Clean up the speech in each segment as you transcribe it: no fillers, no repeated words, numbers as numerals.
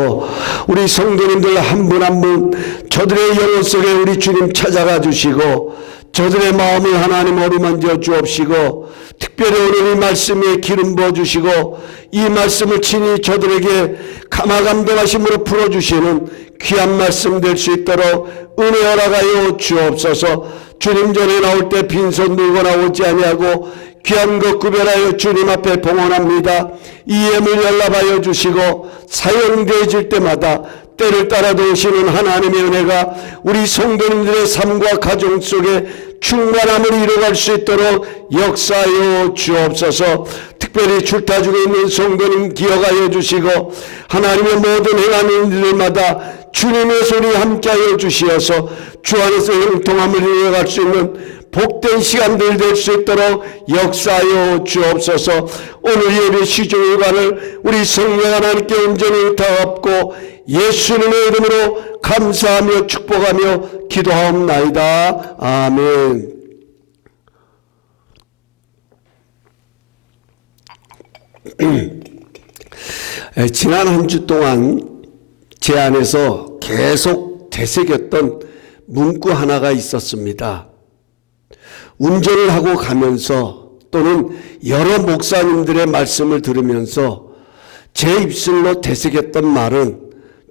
주시고 우리 성도님들 한 분 한 분 저들의 영혼 속에 우리 주님 찾아가 주시고 저들의 마음을 하나님 어루만져 주옵시고 특별히 오늘 이 말씀에 기름 부어 주시고 이 말씀을 친히 저들에게 감화감동하심으로 풀어주시는 귀한 말씀 될 수 있도록 은혜 허락하여 주옵소서. 주님 전에 나올 때 빈손 들고 나오지 아니하고 귀한 것 구별하여 주님 앞에 봉헌합니다. 이 예물 연락하여 주시고 사용되어질 때마다 때를 따라 도우시는 하나님의 은혜가 우리 성도님들의 삶과 가정 속에 충만함을 이뤄갈 수 있도록 역사하여 주옵소서. 특별히 출타 중에 있는 성도님 기억하여 주시고 하나님의 모든 행하는 일들마다 주님의 소리 함께하여 주시어서 주 안에서 형통함을 이뤄갈 수 있는 복된 시간들 될 수 있도록 역사하여 주옵소서. 오늘 예배 시종일관을 우리 성령 하나님께 온전히 다합고 예수님의 이름으로 감사하며 축복하며 기도하옵나이다. 아멘. 지난 한 주 동안 제 안에서 계속 되새겼던 문구 하나가 있었습니다. 운전을 하고 가면서 또는 여러 목사님들의 말씀을 들으면서 제 입술로 되새겼던 말은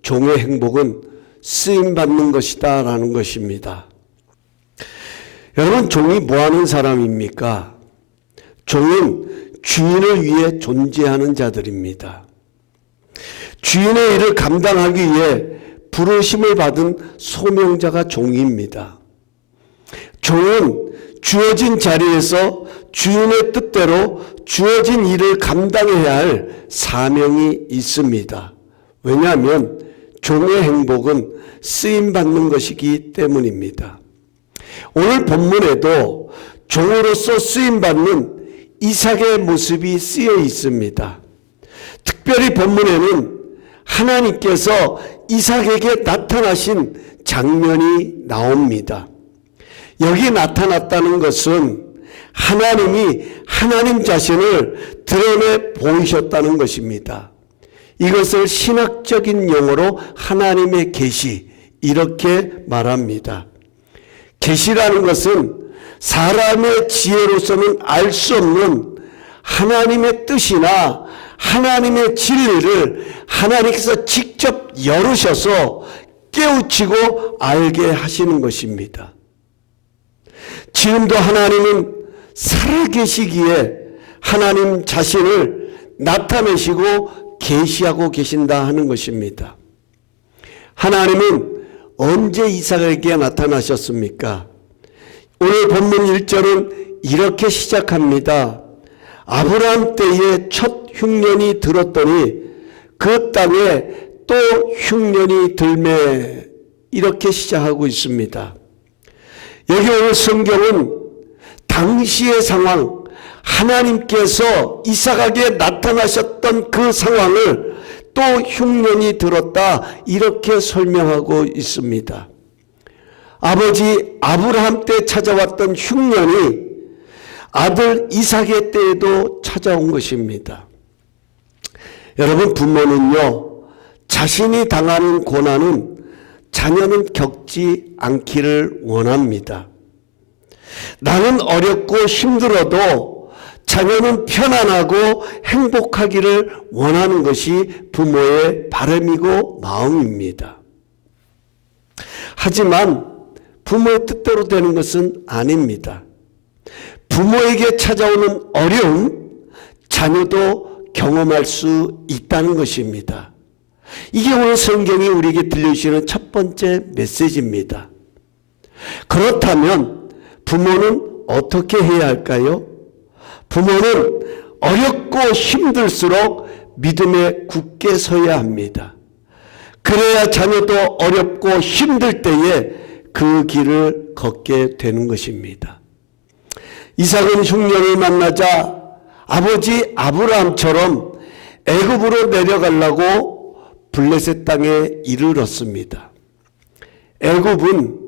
종의 행복은 쓰임받는 것이다 라는 것입니다. 여러분, 종이 뭐하는 사람입니까? 종은 주인을 위해 존재하는 자들입니다. 주인의 일을 감당하기 위해 부르심을 받은 소명자가 종입니다. 종은 주어진 자리에서 주인의 뜻대로 주어진 일을 감당해야 할 사명이 있습니다. 왜냐하면 종의 행복은 쓰임받는 것이기 때문입니다. 오늘 본문에도 종으로서 쓰임받는 이삭의 모습이 쓰여 있습니다. 특별히 본문에는 하나님께서 이삭에게 나타나신 장면이 나옵니다. 여기 나타났다는 것은 하나님이 하나님 자신을 드러내 보이셨다는 것입니다. 이것을 신학적인 용어로 하나님의 계시 이렇게 말합니다. 계시라는 것은 사람의 지혜로서는 알 수 없는 하나님의 뜻이나 하나님의 진리를 하나님께서 직접 열으셔서 깨우치고 알게 하시는 것입니다. 지금도 하나님은 살아계시기에 하나님 자신을 나타내시고 계시하고 계신다 하는 것입니다. 하나님은 언제 이삭에게 나타나셨습니까? 오늘 본문 1절은 이렇게 시작합니다. 아브라함 때에 첫 흉년이 들었더니 그 땅에 또 흉년이 들매, 이렇게 시작하고 있습니다. 여기 오늘 성경은 당시의 상황, 하나님께서 이삭에게 나타나셨던 그 상황을 또 흉년이 들었다 이렇게 설명하고 있습니다. 아버지 아브라함 때 찾아왔던 흉년이 아들 이삭의 때에도 찾아온 것입니다. 여러분, 부모는요, 자신이 당하는 고난은 자녀는 겪지 않기를 원합니다. 나는 어렵고 힘들어도 자녀는 편안하고 행복하기를 원하는 것이 부모의 바람이고 마음입니다. 하지만 부모의 뜻대로 되는 것은 아닙니다. 부모에게 찾아오는 어려움, 자녀도 경험할 수 있다는 것입니다. 이게 오늘 성경이 우리에게 들려주시는 첫 번째 메시지입니다. 그렇다면 부모는 어떻게 해야 할까요? 부모는 어렵고 힘들수록 믿음에 굳게 서야 합니다. 그래야 자녀도 어렵고 힘들 때에 그 길을 걷게 되는 것입니다. 이삭은 흉년을 만나자 아버지 아브라함처럼 애굽으로 내려가려고 블레셋 땅에 이르렀습니다. 애굽은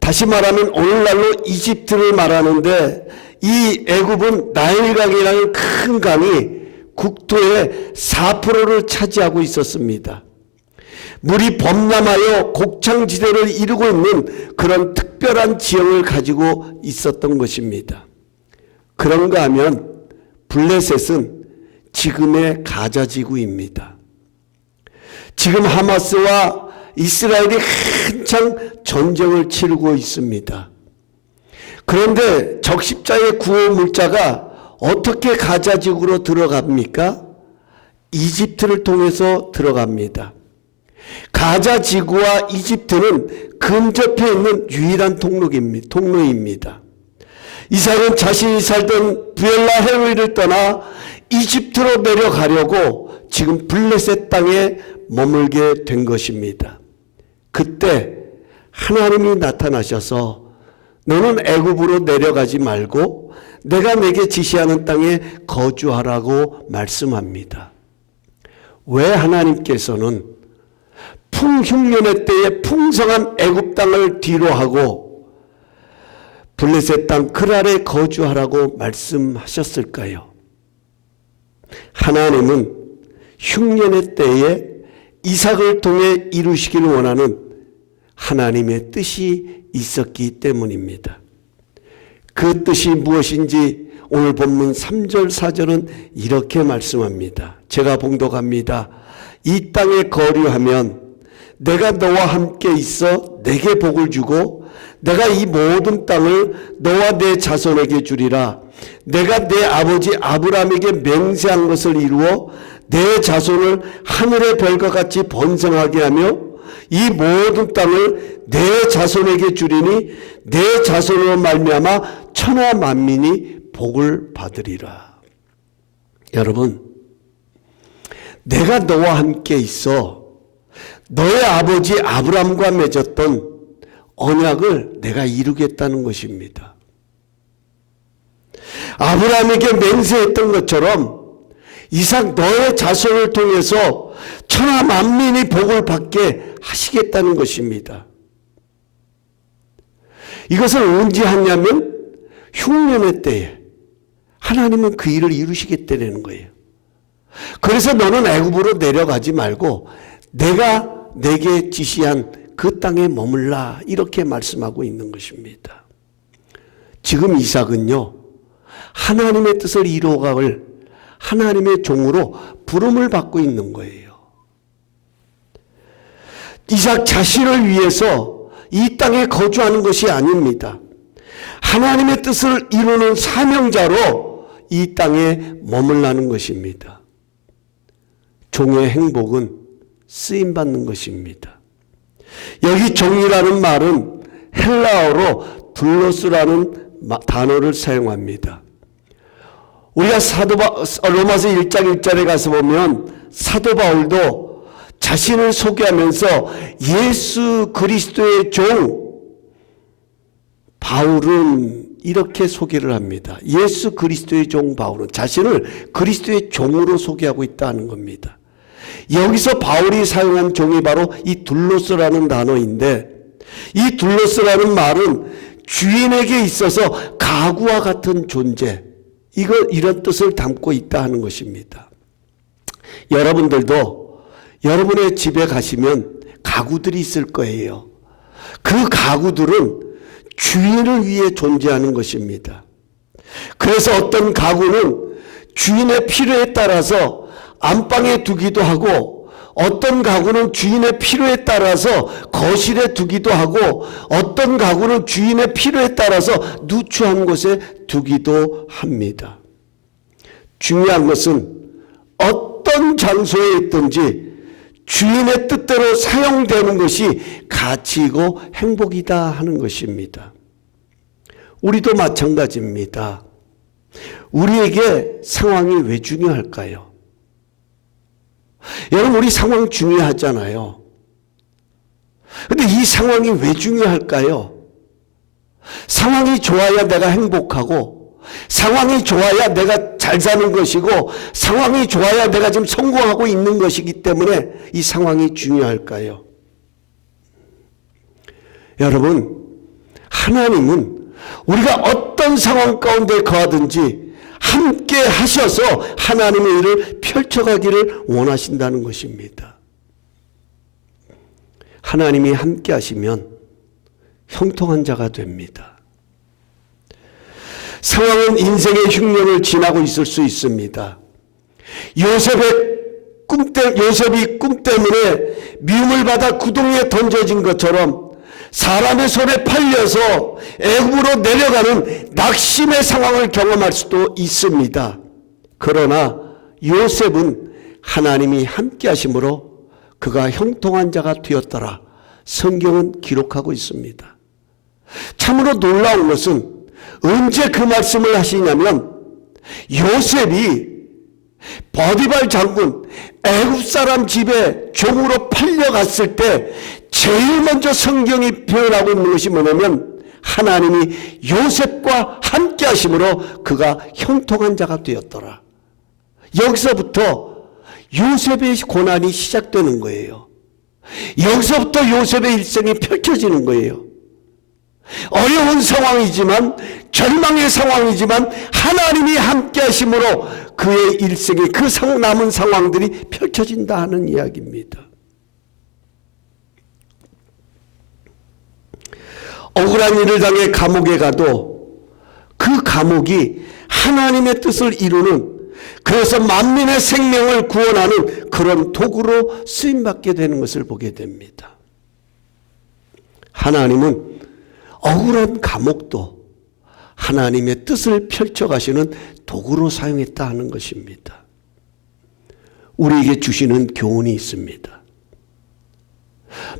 다시 말하면 오늘날로 이집트를 말하는데, 이 애굽은 나일강이라는 큰 강이 국토의 4%를 차지하고 있었습니다. 물이 범람하여 곡창지대를 이루고 있는 그런 특별한 지형을 가지고 있었던 것입니다. 그런가 하면 블레셋은 지금의 가자지구입니다. 지금 하마스와 이스라엘이 한창 전쟁을 치르고 있습니다. 그런데 적십자의 구호 물자가 어떻게 가자지구로 들어갑니까? 이집트를 통해서 들어갑니다. 가자지구와 이집트는 근접해 있는 유일한 통로입니다. 이삭은 자신이 살던 부엘라 헤로이를 떠나 이집트로 내려가려고 지금 블레셋 땅에 머물게 된 것입니다. 그때 하나님이 나타나셔서 너는 애굽으로 내려가지 말고 내가 내게 지시하는 땅에 거주하라고 말씀합니다. 왜 하나님께서는 풍흉년의 때에 풍성한 애굽 땅을 뒤로하고 블레셋 땅 그랄에 거주하라고 말씀하셨을까요? 하나님은 흉년의 때에 이삭을 통해 이루시기를 원하는 하나님의 뜻이 있었기 때문입니다. 그 뜻이 무엇인지 오늘 본문 3절 4절은 이렇게 말씀합니다. 제가 봉독합니다. 이 땅에 거류하면 내가 너와 함께 있어 내게 복을 주고 내가 이 모든 땅을 너와 내 자손에게 주리라. 내가 내 아버지 아브라함에게 맹세한 것을 이루어 내 자손을 하늘의 별과 같이 번성하게 하며 이 모든 땅을 내 자손에게 주리니 내 자손으로 말미암아 천하 만민이 복을 받으리라. 여러분, 내가 너와 함께 있어 너의 아버지 아브라함과 맺었던 언약을 내가 이루겠다는 것입니다. 아브라함에게 맹세했던 것처럼 이삭 너의 자손을 통해서 천하 만민이 복을 받게 하시겠다는 것입니다. 이것을 언제 하냐면 흉년의 때에 하나님은 그 일을 이루시겠다는 거예요. 그래서 너는 애굽으로 내려가지 말고 내가 내게 지시한 그 땅에 머물라 이렇게 말씀하고 있는 것입니다. 지금 이삭은요 하나님의 뜻을 이루어갈 하나님의 종으로 부름을 받고 있는 거예요. 이삭 자신을 위해서 이 땅에 거주하는 것이 아닙니다. 하나님의 뜻을 이루는 사명자로 이 땅에 머물라는 것입니다. 종의 행복은 쓰임받는 것입니다. 여기 종이라는 말은 헬라어로 둘로스라는 단어를 사용합니다. 우리가 로마서 1장 1절에 가서 보면 사도 바울도 자신을 소개하면서 예수 그리스도의 종 바울은 이렇게 소개를 합니다. 예수 그리스도의 종 바울은 자신을 그리스도의 종으로 소개하고 있다는 겁니다. 여기서 바울이 사용한 종이 바로 이 둘로스라는 단어인데 이 둘로스라는 말은 주인에게 있어서 가구와 같은 존재 이런 뜻을 담고 있다 하는 것입니다. 여러분들도 여러분의 집에 가시면 가구들이 있을 거예요. 그 가구들은 주인을 위해 존재하는 것입니다. 그래서 어떤 가구는 주인의 필요에 따라서 안방에 두기도 하고 어떤 가구는 주인의 필요에 따라서 거실에 두기도 하고 어떤 가구는 주인의 필요에 따라서 누추한 곳에 두기도 합니다. 중요한 것은 어떤 장소에 있든지 주인의 뜻대로 사용되는 것이 가치이고 행복이다 하는 것입니다. 우리도 마찬가지입니다. 우리에게 상황이 왜 중요할까요? 여러분 우리 상황 중요하잖아요. 근데 이 상황이 왜 중요할까요? 상황이 좋아야 내가 행복하고 상황이 좋아야 내가 잘 사는 것이고 상황이 좋아야 내가 지금 성공하고 있는 것이기 때문에 이 상황이 중요할까요? 여러분 하나님은 우리가 어떤 상황 가운데 거하든지 함께 하셔서 하나님의 일을 펼쳐가기를 원하신다는 것입니다. 하나님이 함께 하시면 형통한 자가 됩니다. 상황은 인생의 흉년을 지나고 있을 수 있습니다. 요셉이 꿈 때문에 미움을 받아 구덩이에 던져진 것처럼 사람의 손에 팔려서 애굽으로 내려가는 낙심의 상황을 경험할 수도 있습니다. 그러나 요셉은 하나님이 함께 하심으로 그가 형통한 자가 되었더라. 성경은 기록하고 있습니다. 참으로 놀라운 것은 언제 그 말씀을 하시냐면 요셉이 보디발 장군 애굽 사람 집에 종으로 팔려갔을 때 제일 먼저 성경이 표현하고 있는 것이 뭐냐면 하나님이 요셉과 함께 하심으로 그가 형통한 자가 되었더라. 여기서부터 요셉의 고난이 시작되는 거예요. 여기서부터 요셉의 일생이 펼쳐지는 거예요. 어려운 상황이지만, 절망의 상황이지만 하나님이 함께 하심으로 그의 일생에 그 남은 상황들이 펼쳐진다 하는 이야기입니다. 억울한 일을 당해 감옥에 가도 그 감옥이 하나님의 뜻을 이루는, 그래서 만민의 생명을 구원하는 그런 도구로 쓰임받게 되는 것을 보게 됩니다. 하나님은 억울한 감옥도 하나님의 뜻을 펼쳐가시는 도구로 사용했다 하는 것입니다. 우리에게 주시는 교훈이 있습니다.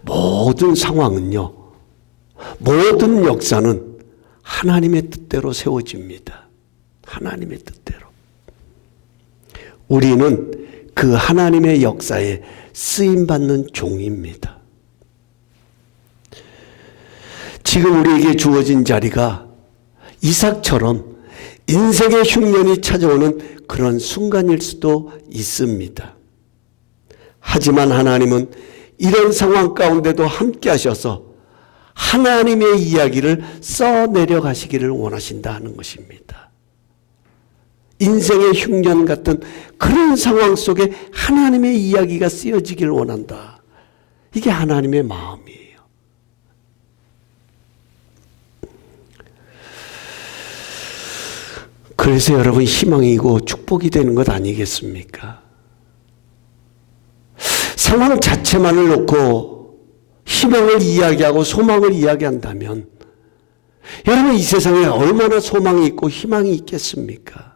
모든 상황은요, 모든 역사는 하나님의 뜻대로 세워집니다. 하나님의 뜻대로. 우리는 그 하나님의 역사에 쓰임받는 종입니다. 지금 우리에게 주어진 자리가 이삭처럼 인생의 흉년이 찾아오는 그런 순간일 수도 있습니다. 하지만 하나님은 이런 상황 가운데도 함께 하셔서 하나님의 이야기를 써내려 가시기를 원하신다 하는 것입니다. 인생의 흉년 같은 그런 상황 속에 하나님의 이야기가 쓰여지기를 원한다. 이게 하나님의 마음이에요. 그래서 여러분 희망이고 축복이 되는 것 아니겠습니까? 상황 자체만을 놓고 희망을 이야기하고 소망을 이야기한다면 여러분 이 세상에 얼마나 소망이 있고 희망이 있겠습니까?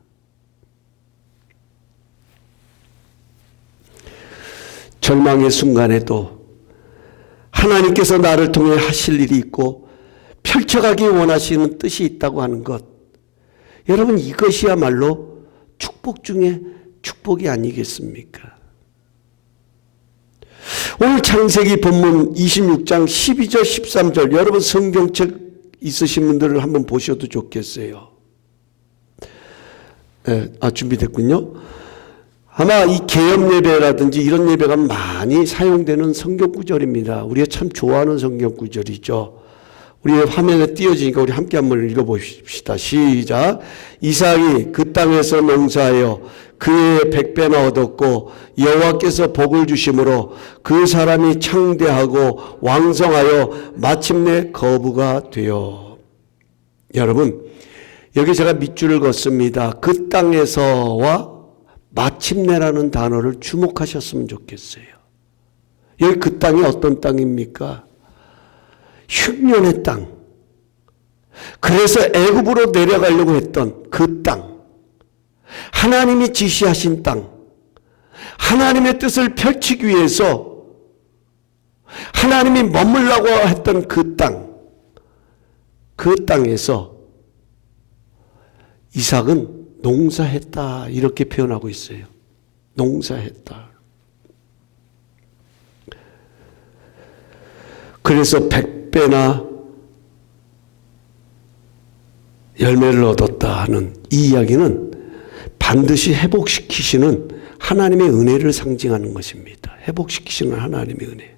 절망의 순간에도 하나님께서 나를 통해 하실 일이 있고 펼쳐가기 원하시는 뜻이 있다고 하는 것, 여러분 이것이야말로 축복 중에 축복이 아니겠습니까? 오늘 창세기 본문 26장 12절 13절 여러분 성경책 있으신 분들을 한번 보셔도 좋겠어요. 준비됐군요. 아마 이 개업 예배라든지 이런 예배가 많이 사용되는 성경 구절입니다. 우리가 참 좋아하는 성경 구절이죠. 우리 화면에 띄어지니까 우리 함께 한번 읽어봅시다. 시작. 이삭이 그 땅에서 농사하여 그의 100배나 얻었고 여호와께서 복을 주심으로 그 사람이 창대하고 왕성하여 마침내 거부가 되어. 여러분 여기 제가 밑줄을 긋습니다. 그 땅에서와 마침내라는 단어를 주목하셨으면 좋겠어요. 여기 그 땅이 어떤 땅입니까? 흉년의 땅. 그래서 애굽으로 내려가려고 했던 그 땅. 하나님이 지시하신 땅. 하나님의 뜻을 펼치기 위해서 하나님이 머물라고 했던 그 땅. 그 땅에서 이삭은 농사했다 이렇게 표현하고 있어요. 농사했다. 그래서 100배나 열매를 얻었다 하는 이 이야기는 반드시 회복시키시는 하나님의 은혜를 상징하는 것입니다. 회복시키시는 하나님의 은혜.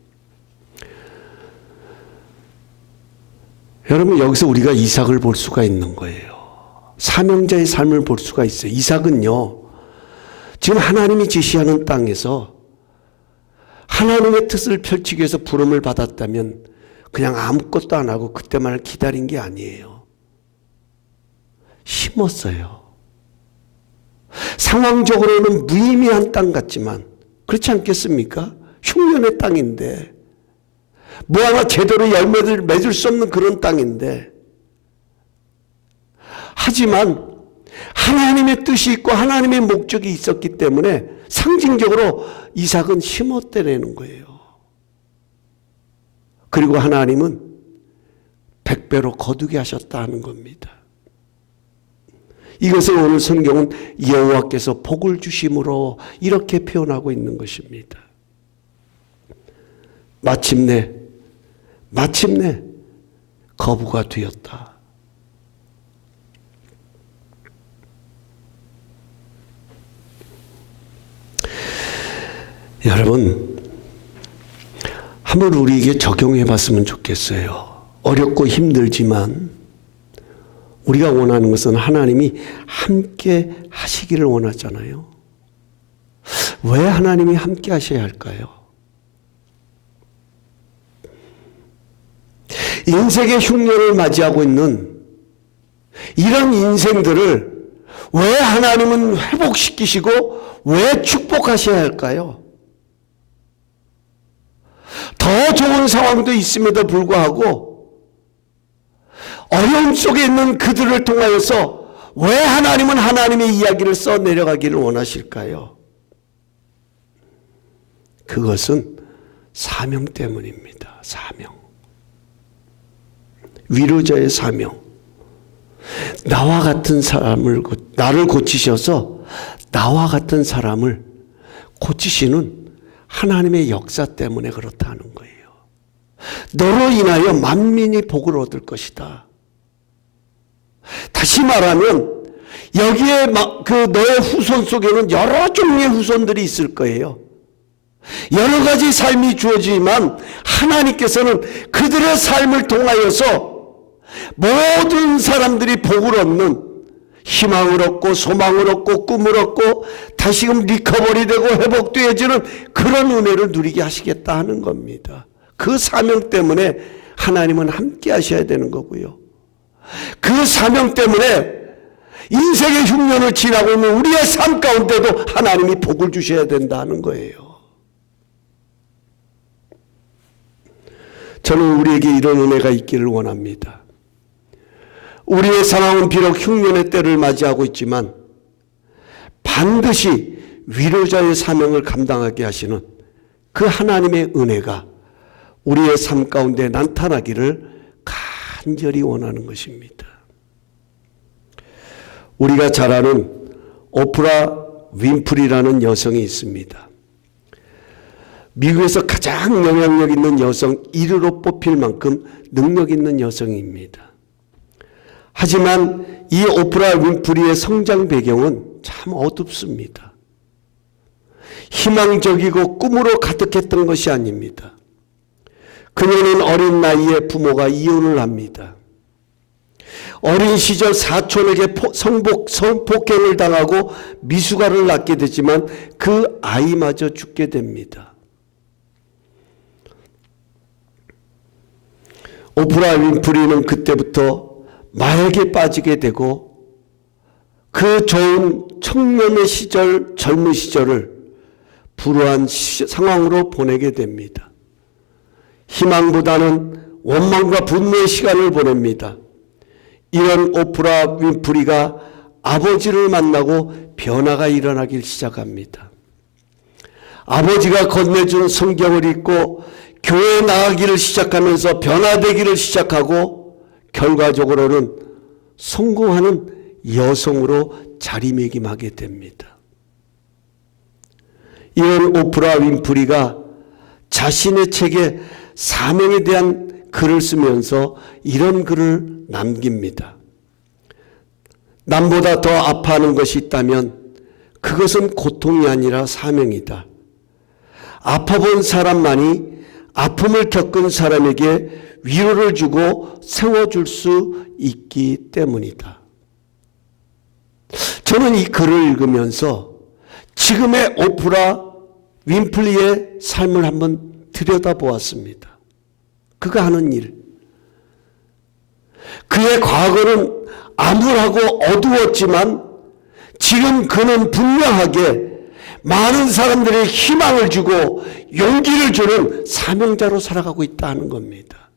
여러분 여기서 우리가 이삭을 볼 수가 있는 거예요. 사명자의 삶을 볼 수가 있어요. 이삭은요 지금 하나님이 지시하는 땅에서 하나님의 뜻을 펼치기 위해서 부름을 받았다면 그냥 아무것도 안 하고 그때만을 기다린 게 아니에요. 심었어요. 상황적으로는 무의미한 땅 같지만 그렇지 않겠습니까? 흉년의 땅인데 뭐 하나 제대로 열매를 맺을 수 없는 그런 땅인데, 하지만 하나님의 뜻이 있고 하나님의 목적이 있었기 때문에 상징적으로 이삭은 심었다는 거예요. 그리고 하나님은 100배로 거두게 하셨다 하는 겁니다. 이것을 오늘 성경은 여호와께서 복을 주심으로 이렇게 표현하고 있는 것입니다. 마침내 거부가 되었다. 여러분, 한번 우리에게 적용해 봤으면 좋겠어요. 어렵고 힘들지만 우리가 원하는 것은 하나님이 함께 하시기를 원하잖아요. 왜 하나님이 함께 하셔야 할까요? 인생의 흉년을 맞이하고 있는 이런 인생들을 왜 하나님은 회복시키시고 왜 축복하셔야 할까요? 더 좋은 상황도 있음에도 불구하고 어려움 속에 있는 그들을 통하여서 왜 하나님은 하나님의 이야기를 써 내려가기를 원하실까요? 그것은 사명 때문입니다. 사명. 위로자의 사명. 나와 같은 사람을, 나를 고치셔서 나와 같은 사람을 고치시는 하나님의 역사 때문에 그렇다는 거예요. 너로 인하여 만민이 복을 얻을 것이다. 다시 말하면 여기에 너의 후손 속에는 여러 종류의 후손들이 있을 거예요. 여러 가지 삶이 주어지지만 하나님께서는 그들의 삶을 통하여서 모든 사람들이 복을 얻는, 희망을 얻고 소망을 얻고 꿈을 얻고 다시금 리커버리 되고 회복되어지는 그런 은혜를 누리게 하시겠다 하는 겁니다. 그 사명 때문에 하나님은 함께 하셔야 되는 거고요. 그 사명 때문에 인생의 흉년을 지나고 있는 우리의 삶 가운데도 하나님이 복을 주셔야 된다는 거예요. 저는 우리에게 이런 은혜가 있기를 원합니다. 우리의 상황은 비록 흉년의 때를 맞이하고 있지만 반드시 위로자의 사명을 감당하게 하시는 그 하나님의 은혜가 우리의 삶 가운데 나타나기를 간절히 원하는 것입니다. 우리가 잘 아는 오프라 윈프리라는 여성이 있습니다. 미국에서 가장 영향력 있는 여성 1위로 뽑힐 만큼 능력 있는 여성입니다. 하지만 이 오프라 윈프리의 성장 배경은 참 어둡습니다. 희망적이고 꿈으로 가득했던 것이 아닙니다. 그녀는 어린 나이에 부모가 이혼을 합니다. 어린 시절 사촌에게 성폭행을 당하고 미숙아를 낳게 되지만 그 아이마저 죽게 됩니다. 오프라 윈프리는 그때부터 마약에 빠지게 되고 그 좋은 청년의 시절, 젊은 시절을 불우한 상황으로 보내게 됩니다. 희망보다는 원망과 분노의 시간을 보냅니다. 이런 오프라 윈프리가 아버지를 만나고 변화가 일어나기 시작합니다. 아버지가 건네준 성경을 읽고 교회에 나가기를 시작하면서 변화되기를 시작하고 결과적으로는 성공하는 여성으로 자리매김하게 됩니다. 이런 오프라 윈프리가 자신의 책에 사명에 대한 글을 쓰면서 이런 글을 남깁니다. 남보다 더 아파하는 것이 있다면 그것은 고통이 아니라 사명이다. 아파본 사람만이 아픔을 겪은 사람에게 위로를 주고 세워줄 수 있기 때문이다. 저는 이 글을 읽으면서 지금의 오프라 윈플리의 삶을 한번 들여다보았습니다. 그가 하는 일. 그의 과거는 암울하고 어두웠지만 지금 그는 분명하게 많은 사람들의 희망을 주고 용기를 주는 사명자로 살아가고 있다는 겁니다.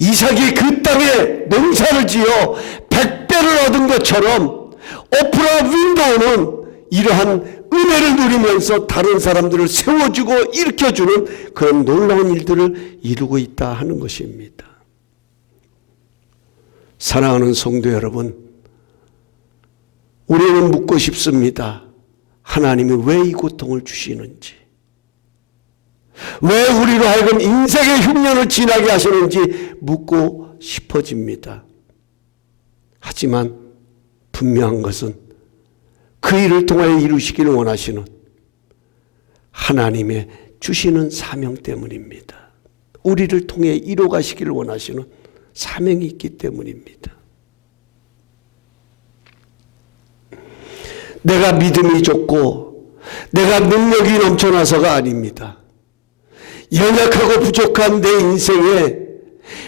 이삭이 그 땅에 농사를 지어 100배를 얻은 것처럼 오프라 윈도우는 이러한 은혜를 누리면서 다른 사람들을 세워주고 일으켜주는 그런 놀라운 일들을 이루고 있다 하는 것입니다. 사랑하는 성도 여러분, 우리는 묻고 싶습니다. 하나님이 왜 이 고통을 주시는지, 왜 우리로 하여금 인생의 흉년을 지나게 하시는지 묻고 싶어집니다. 하지만 분명한 것은 그 일을 통하여 이루시기를 원하시는 하나님의 주시는 사명 때문입니다. 우리를 통해 이뤄 가시기를 원하시는 사명이 있기 때문입니다. 내가 믿음이 좋고 내가 능력이 넘쳐나서가 아닙니다. 연약하고 부족한 내 인생에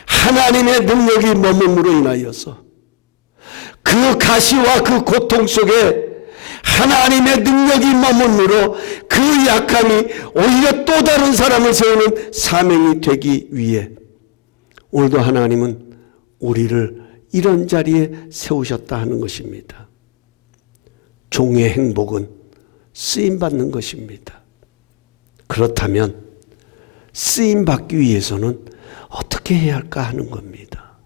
하나님의 능력이 머금으로 인하여서 그 가시와 그 고통 속에 하나님의 능력이 머금으로 그 약함이 오히려 또 다른 사람을 세우는 사명이 되기 위해 오늘도 하나님은 우리를 이런 자리에 세우셨다 하는 것입니다. 종의 행복은 쓰임받는 것입니다. 그렇다면 쓰임받기 위해서는 어떻게 해야 할까 하는 겁니다.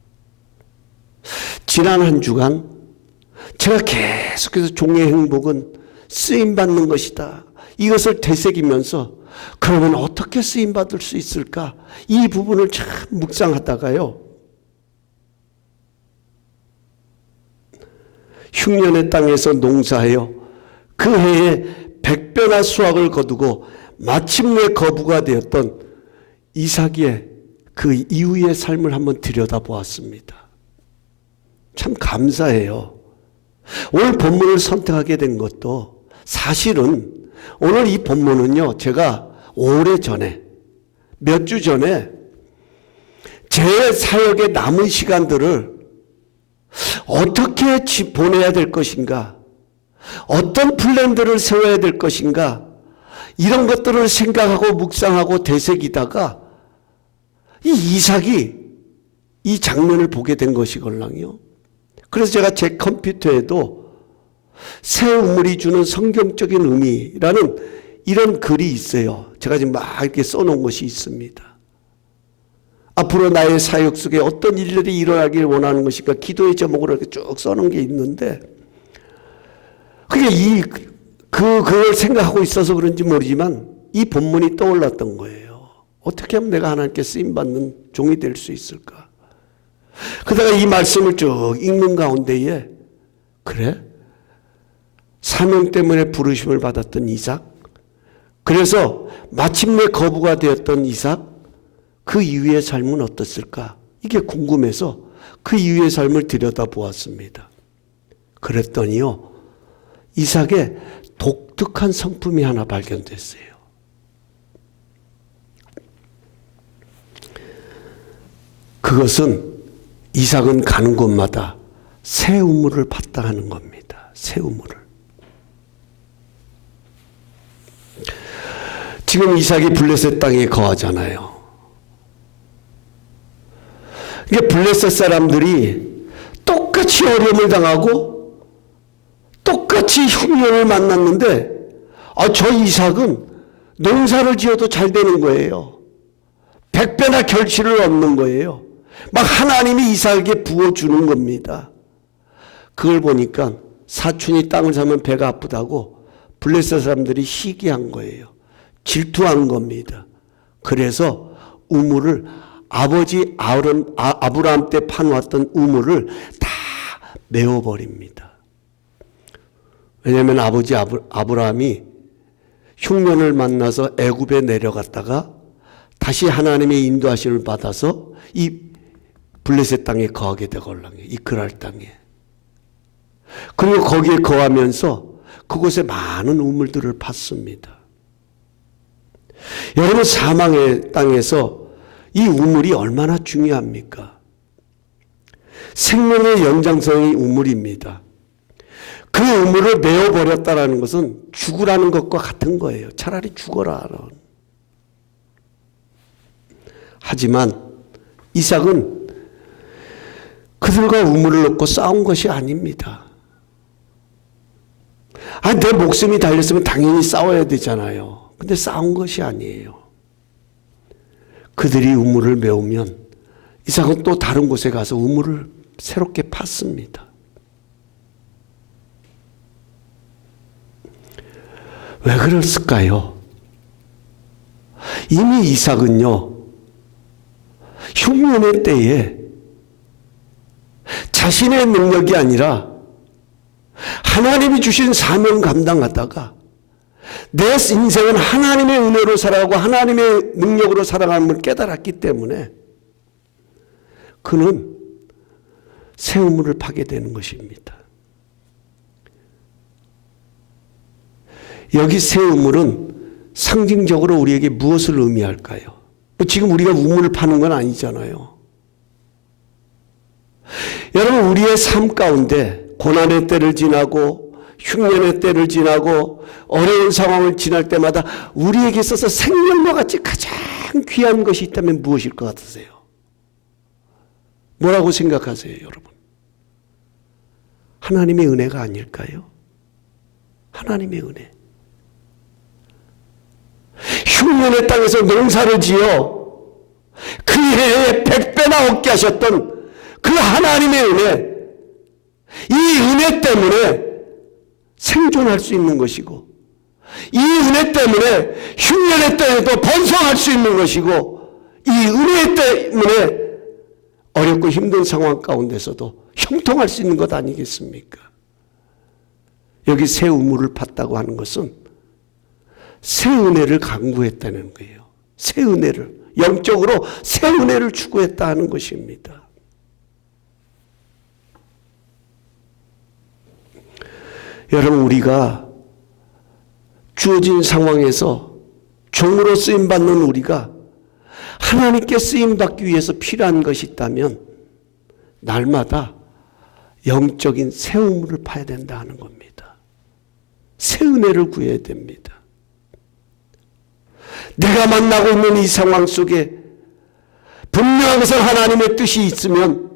지난 한 주간 제가 계속해서 종의 행복은 쓰임받는 것이다, 이것을 되새기면서 그러면 어떻게 쓰임받을 수 있을까, 이 부분을 참 묵상하다가요, 흉년의 땅에서 농사하여 그 해에 100배나 수확을 거두고 마침내 거부가 되었던 이삭의 그 이후의 삶을 한번 들여다보았습니다. 참 감사해요. 오늘 본문을 선택하게 된 것도 사실은 오늘 이 본문은요, 제가 오래전에 몇 주 전에 제 사역의 남은 시간들을 어떻게 보내야 될 것인가, 어떤 플랜들을 세워야 될 것인가, 이런 것들을 생각하고 묵상하고 되새기다가 이 이삭이 이 장면을 보게 된 것이걸랑요. 그래서 제가 제 컴퓨터에도 새 우물이 주는 성경적인 의미라는 이런 글이 있어요. 제가 지금 막 이렇게 써놓은 것이 있습니다. 앞으로 나의 사역 속에 어떤 일들이 일어나길 원하는 것인가, 기도의 제목으로 이렇게 쭉 써놓은 게 있는데, 그게 그걸 생각하고 있어서 그런지 모르지만 이 본문이 떠올랐던 거예요. 어떻게 하면 내가 하나님께 쓰임받는 종이 될 수 있을까? 그러다가 이 말씀을 쭉 읽는 가운데에, 그래? 사명 때문에 부르심을 받았던 이삭, 그래서 마침내 거부가 되었던 이삭, 그 이후의 삶은 어떻을까? 이게 궁금해서 그 이후의 삶을 들여다보았습니다. 그랬더니요, 이삭의 독특한 성품이 하나 발견됐어요. 그것은 이삭은 가는 곳마다 새 우물을 봤다 하는 겁니다. 새 우물을. 지금 이삭이 블레셋 땅에 거하잖아요. 이게 블레셋 사람들이 똑같이 어려움을 당하고 똑같이 흉년을 만났는데, 저 이삭은 농사를 지어도 잘 되는 거예요. 100배나 결실을 얻는 거예요. 막 하나님이 이삭에게 부어주는 겁니다. 그걸 보니까 사촌이 땅을 사면 배가 아프다고 블레셋 사람들이 시기한 거예요. 질투한 겁니다. 그래서 우물을, 아버지 아브라함 때 파놓았던 우물을 다 메워버립니다. 왜냐하면 아버지 아브라함이 흉년을 만나서 애굽에 내려갔다가 다시 하나님의 인도하심을 받아서 이 블레셋 땅에 거하게 되걸랑요. 이 그랄 땅에. 그리고 거기에 거하면서 그곳에 많은 우물들을 팠습니다. 여러분, 사망의 땅에서 이 우물이 얼마나 중요합니까? 생명의 연장성이 우물입니다. 그 우물을 메워버렸다는 것은 죽으라는 것과 같은 거예요. 차라리 죽어라. 하지만 이삭은 그들과 우물을 놓고 싸운 것이 아닙니다. 내 목숨이 달렸으면 당연히 싸워야 되잖아요. 근데 싸운 것이 아니에요. 그들이 우물을 메우면 이삭은 또 다른 곳에 가서 우물을 새롭게 팠습니다. 왜 그랬을까요? 이미 이삭은요, 흉년의 때에 자신의 능력이 아니라 하나님이 주신 사명 감당하다가 내 인생은 하나님의 은혜로 살아가고 하나님의 능력으로 살아감을 깨달았기 때문에 그는 새 우물을 파게 되는 것입니다. 여기 새 우물은 상징적으로 우리에게 무엇을 의미할까요? 지금 우리가 우물을 파는 건 아니잖아요. 여러분, 우리의 삶 가운데 고난의 때를 지나고 흉년의 때를 지나고 어려운 상황을 지날 때마다 우리에게 있어서 생명과 같이 가장 귀한 것이 있다면 무엇일 것 같으세요? 뭐라고 생각하세요, 여러분? 하나님의 은혜가 아닐까요? 하나님의 은혜. 흉년의 땅에서 농사를 지어 그 해에 100배나 얻게 하셨던 그 하나님의 은혜, 이 은혜 때문에 생존할 수 있는 것이고, 이 은혜 때문에 흉년의 때에도 번성할 수 있는 것이고, 이 은혜 때문에 어렵고 힘든 상황 가운데서도 형통할 수 있는 것 아니겠습니까? 여기 새 우물을 팠다고 하는 것은 새 은혜를 강구했다는 거예요. 새 은혜를, 영적으로 새 은혜를 추구했다 하는 것입니다. 여러분, 우리가 주어진 상황에서 종으로 쓰임받는 우리가 하나님께 쓰임받기 위해서 필요한 것이 있다면 날마다 영적인 새 우물을 파야 된다 하는 겁니다. 새 은혜를 구해야 됩니다. 내가 만나고 있는 이 상황 속에 분명한 것은 하나님의 뜻이 있으면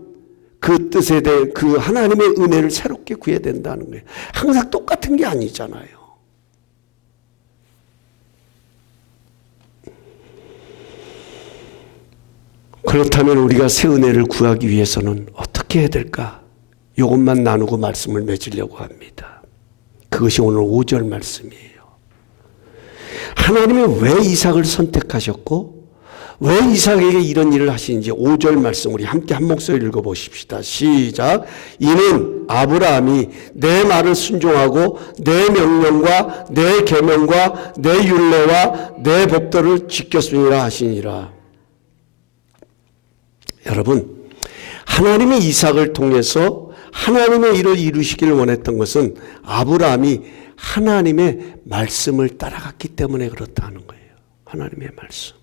그 뜻에 대해 그 하나님의 은혜를 새롭게 구해야 된다는 거예요. 항상 똑같은 게 아니잖아요. 그렇다면 우리가 새 은혜를 구하기 위해서는 어떻게 해야 될까? 이것만 나누고 말씀을 맺으려고 합니다. 그것이 오늘 5절 말씀이에요. 하나님이 왜 이삭을 선택하셨고 왜 이삭에게 이런 일을 하시는지 5절 말씀 우리 함께 한 목소리 읽어보십시다. 시작. 이는 아브라함이 내 말을 순종하고 내 명령과 내 계명과 내 율례와 내 법도를 지켰으니라 하시니라. 여러분, 하나님이 이삭을 통해서 하나님의 일을 이루시기를 원했던 것은 아브라함이 하나님의 말씀을 따라갔기 때문에 그렇다는 거예요. 하나님의 말씀.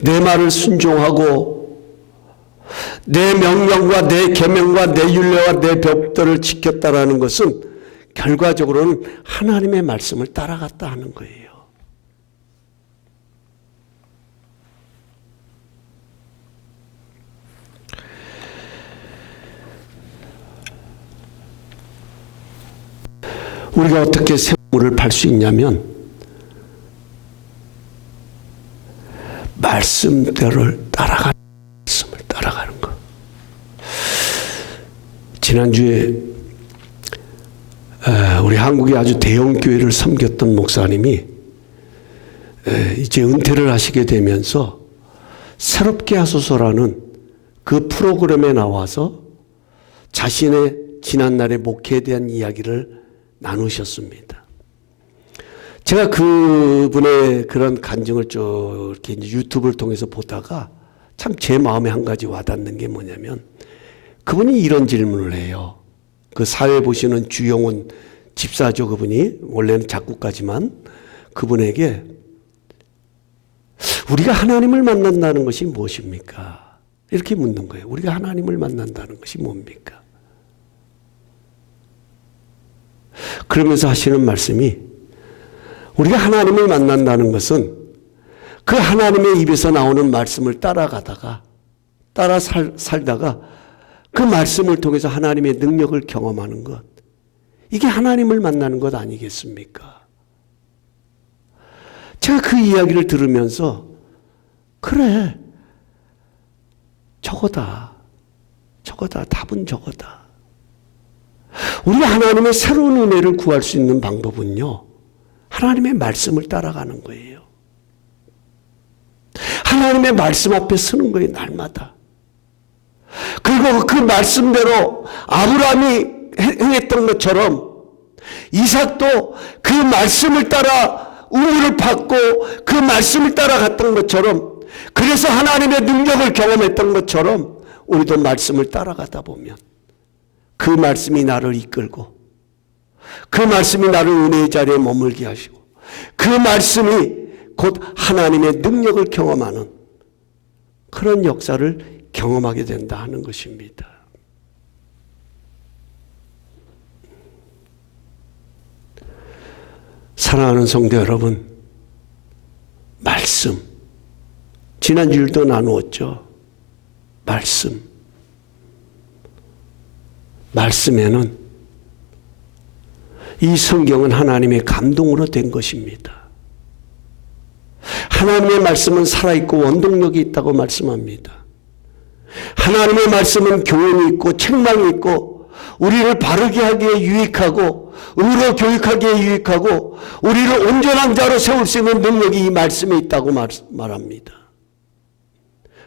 내 말을 순종하고 내 명령과 내 계명과 내 율례와 내 법도를 지켰다라는 것은 결과적으로는 하나님의 말씀을 따라갔다 하는 거예요. 우리가 어떻게 새 우물을 팔 수 있냐면 말씀대로 따라가는 거. 지난주에 우리 한국의 아주 대형 교회를 섬겼던 목사님이 이제 은퇴를 하시게 되면서 새롭게 하소서라는 그 프로그램에 나와서 자신의 지난날의 목회에 대한 이야기를 나누셨습니다. 제가 그분의 그런 간증을 쭉 이렇게 유튜브를 통해서 보다가 참 제 마음에 한 가지 와닿는 게 뭐냐면 그분이 이런 질문을 해요. 그 사회 보시는 주영훈 집사죠. 그분이 원래는 작곡가지만 그분에게 우리가 하나님을 만난다는 것이 무엇입니까? 이렇게 묻는 거예요. 우리가 하나님을 만난다는 것이 뭡니까? 그러면서 하시는 말씀이 우리가 하나님을 만난다는 것은 그 하나님의 입에서 나오는 말씀을 따라가다가 살다가 그 말씀을 통해서 하나님의 능력을 경험하는 것, 이게 하나님을 만나는 것 아니겠습니까? 제가 그 이야기를 들으면서 그래, 저거다. 답은 저거다. 우리가 하나님의 새로운 은혜를 구할 수 있는 방법은요, 하나님의 말씀을 따라가는 거예요. 하나님의 말씀 앞에 서는 거예요, 날마다. 그리고 그 말씀대로 아브라함이 행했던 것처럼 이삭도 그 말씀을 따라 우물을 팠고 그 말씀을 따라갔던 것처럼, 그래서 하나님의 능력을 경험했던 것처럼 우리도 말씀을 따라가다 보면 그 말씀이 나를 이끌고 그 말씀이 나를 은혜의 자리에 머물게 하시고 그 말씀이 곧 하나님의 능력을 경험하는 그런 역사를 경험하게 된다 하는 것입니다. 사랑하는 성도 여러분, 말씀, 지난주일도 나누었죠. 말씀에는 이 성경은 하나님의 감동으로 된 것입니다. 하나님의 말씀은 살아있고 원동력이 있다고 말씀합니다. 하나님의 말씀은 교훈이 있고 책망이 있고 우리를 바르게 하기에 유익하고 의로 교육하기에 유익하고 우리를 온전한 자로 세울 수 있는 능력이 이 말씀에 있다고 말합니다.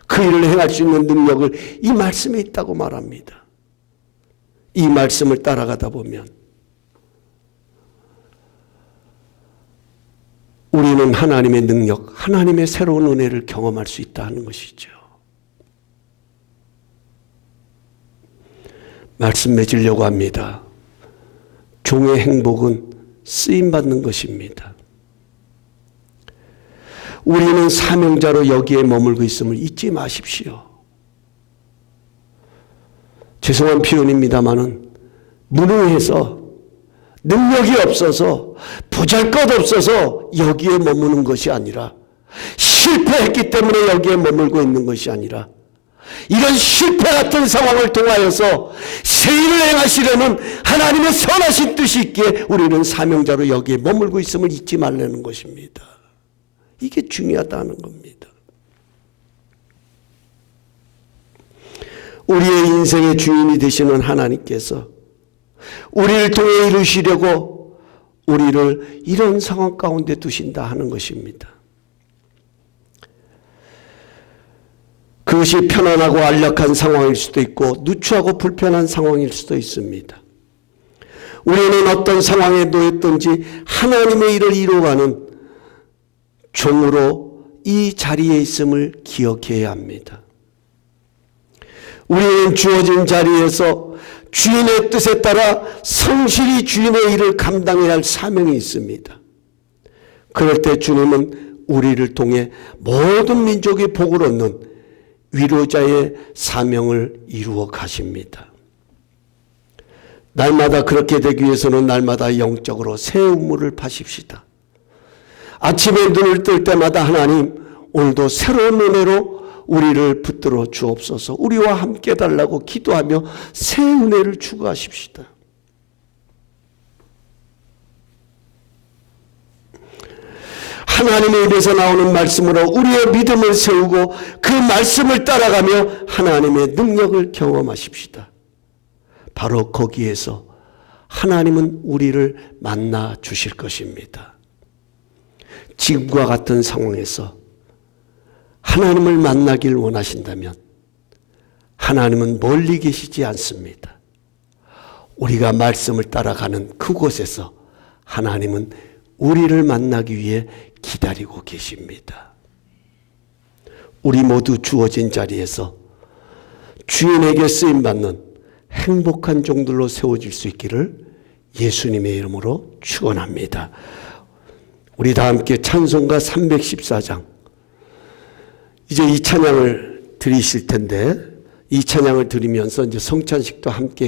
그 일을 행할 수 있는 능력을 이 말씀에 있다고 말합니다. 이 말씀을 따라가다 보면 우리는 하나님의 능력, 하나님의 새로운 은혜를 경험할 수 있다 하는 것이죠. 말씀 맺으려고 합니다. 종의 행복은 쓰임받는 것입니다. 우리는 사명자로 여기에 머물고 있음을 잊지 마십시오. 죄송한 표현입니다마는 무능해서 능력이 없어서 보잘것없어서 여기에 머무는 것이 아니라, 실패했기 때문에 여기에 머물고 있는 것이 아니라, 이런 실패 같은 상황을 통하여서 새 일을 행하시려는 하나님의 선하신 뜻이 있기에 우리는 사명자로 여기에 머물고 있음을 잊지 말라는 것입니다. 이게 중요하다는 겁니다. 우리의 인생의 주인이 되시는 하나님께서 우리를 통해 이루시려고 우리를 이런 상황 가운데 두신다 하는 것입니다. 그것이 편안하고 안락한 상황일 수도 있고 누추하고 불편한 상황일 수도 있습니다. 우리는 어떤 상황에 놓였든지 하나님의 일을 이루어가는 종으로 이 자리에 있음을 기억해야 합니다. 우리는 주어진 자리에서 주인의 뜻에 따라 성실히 주인의 일을 감당해야 할 사명이 있습니다. 그럴 때 주님은 우리를 통해 모든 민족의 복을 얻는 위로자의 사명을 이루어 가십니다. 날마다 그렇게 되기 위해서는 날마다 영적으로 새 우물을 파십시다. 아침에 눈을 뜰 때마다 하나님, 오늘도 새로운 은혜로 우리를 붙들어 주옵소서, 우리와 함께 달라고 기도하며 새 은혜를 추구하십시다. 하나님의 입에서 나오는 말씀으로 우리의 믿음을 세우고 그 말씀을 따라가며 하나님의 능력을 경험하십시다. 바로 거기에서 하나님은 우리를 만나 주실 것입니다. 지금과 같은 상황에서 하나님을 만나길 원하신다면 하나님은 멀리 계시지 않습니다. 우리가 말씀을 따라가는 그곳에서 하나님은 우리를 만나기 위해 기다리고 계십니다. 우리 모두 주어진 자리에서 주인에게 쓰임받는 행복한 종들로 세워질 수 있기를 예수님의 이름으로 축원합니다. 우리 다 함께 찬송가 314장, 이제 이 찬양을 드리실 텐데 이 찬양을 드리면서 이제 성찬식도 함께